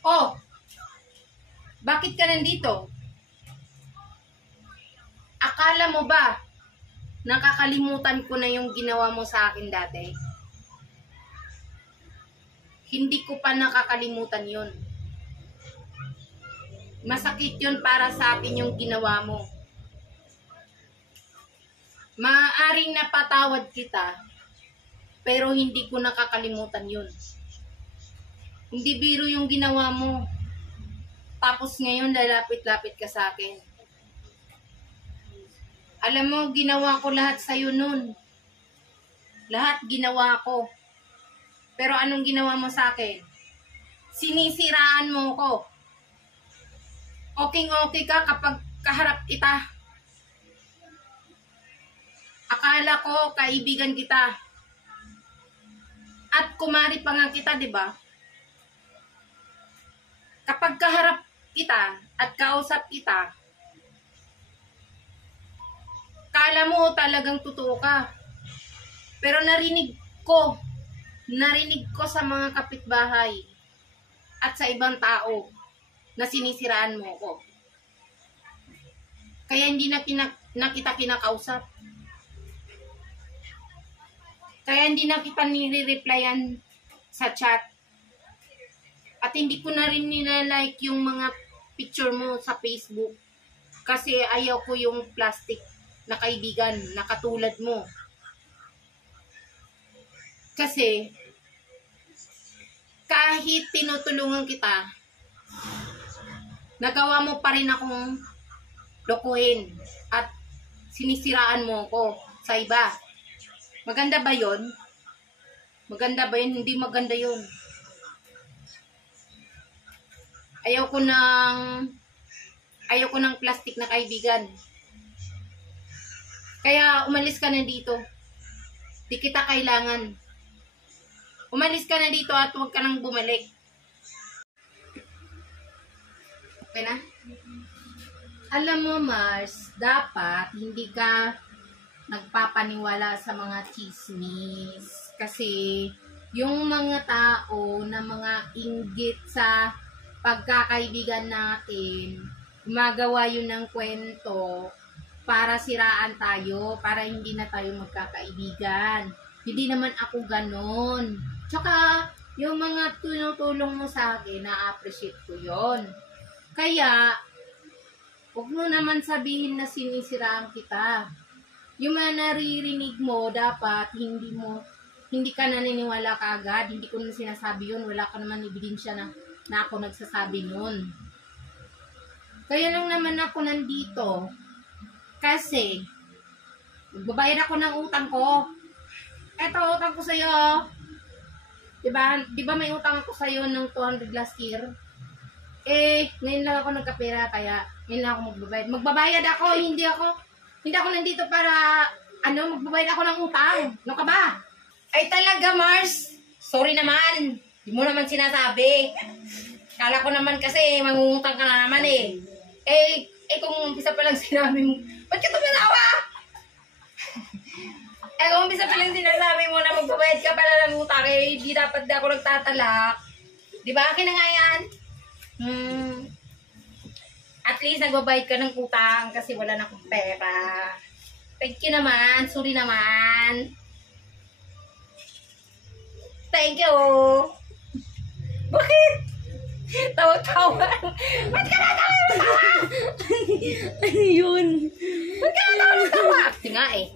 Oh, bakit ka nandito? Akala mo ba nakakalimutan ko na yung ginawa mo sa akin dati? Hindi ko pa nakakalimutan yun. Masakit yun para sa akin yung ginawa mo. Maaaring napatawad kita, pero hindi ko nakakalimutan yun. Hindi biro yung ginawa mo. Tapos ngayon lalapit-lapit ka sa akin. Alam mo, ginawa ko lahat sa'yo nun. Lahat ginawa ko. Pero anong ginawa mo sa akin? Sinisiraan mo ko. Okay ka kapag kaharap kita. Akala ko kaibigan kita. At kumari pa nga kita, di ba? Kapag kaharap kita at kausap kita, kala mo talagang totoo ka. Pero narinig ko sa mga kapitbahay at sa ibang tao na sinisiraan mo ko. Kaya hindi na kita kinakausap. Kaya hindi na kita nire-replyan sa chat. At hindi ko na rin nila-like yung mga picture mo sa Facebook. Kasi ayaw ko yung plastic na kaibigan na katulad mo. Kasi kahit tinutulungan kita, nagawa mo pa rin akong lokohin at sinisiraan mo ko sa iba. Maganda ba yun? Maganda ba yun? Hindi maganda yun. Ayaw ko ng plastic na kaibigan. Kaya umalis ka na dito. Di kita kailangan. Umalis ka na dito at huwag ka nang bumalik. Okay na? Alam mo, Mars, dapat hindi ka nagpapaniwala sa mga chismis. Kasi yung mga tao na mga inggit sa pagkakaibigan natin, gumagawa yun ng kwento para siraan tayo, para hindi na tayo magkakaibigan. Hindi naman ako ganon. Tsaka, yung mga tinutulong mo sa akin, na-appreciate ko yon. Kaya, huwag mo naman sabihin na sinisiraan kita. Yung mga naririnig mo, dapat hindi ka naniniwala kaagad. Hindi ko na sinasabi yun. Wala ka naman ebidensya na ako nagsasabi nun. Kaya lang naman ako nandito. Kasi, magbabayad ako ng utang ko. Eto, utang ko sa'yo. Diba may utang ako sa'yo ng 200 last year? Ngayon lang ako nagkapera, kaya ngayon lang ako magbabayad. Magbabayad ako, hindi ako nandito para, magbabayad ako ng utang. Ano ka ba? Ay talaga, Mars. Sorry naman. Di mo naman sinasabi. Kala ko naman kasi mangungutang ka na naman eh. Kung umpisa pa lang sinabi mo, ba't ka tumatawa? Kung umpisa pa lang sinasabi mo na magbabayad ka pala ng utang, di dapat di ako nagtatalak. Di ba? Akin na nga yan. At least nagbabayad ka ng utang kasi wala na akong pera. Thank you naman. Sorry naman. Thank you. Bakit? Tawa-tawa. Ba't ka natawa? Ano yun? Ba't ka natawa? Nga eh.